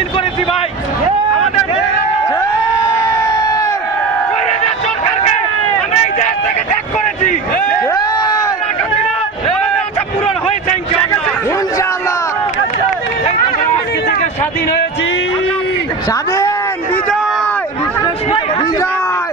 স্বাধীন করেছি ভাই। আমাদের সরকারকে আমরা এই দেশ থেকে ত্যাগ করেছি। পূরণ হয়েছে ইনশাআল্লাহ। থেকে স্বাধীন হয়েছি। স্বাধীন বিজয় বিজয়।